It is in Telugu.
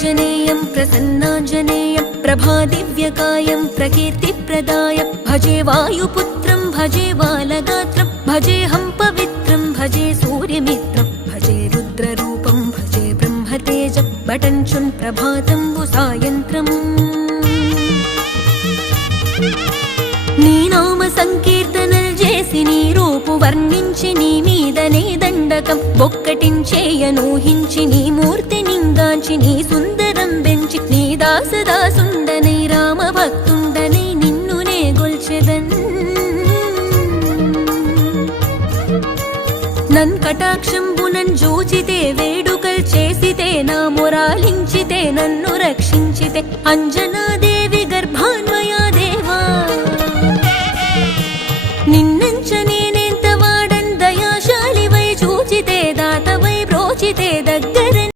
प्रसन्नाञ्जनेयं प्रसन्नाञ्जनेयं प्रभादिव्यकायं प्रकीर्तिप्रदाय भजे वायुपुत्रं भजे बालगात्रं भजेऽहं पवित्रं भजे सूर्यमित्रं भजे रुद्ररूपं भजे ब्रह्मतेजं बटञ्चुन् प्रभातं सायन्त्रम् నీ నామ సంకీర్తనలు చేసి నీ రూపు వర్ణించి నీ మీదనే దండకం ఒక్కటించేయనూహించి నీ మూర్తి నింగాంచి నీ సుందరం పెంచి నీ దాసదాసుండనై రామభక్తుండనై నిన్నునే గొల్చెదన్ నన్ కటాక్షంబునన్ జూచితే వేడుకల్ చేసితే నా మొరాలించితే నన్ను రక్షించితే అంజనాదేవి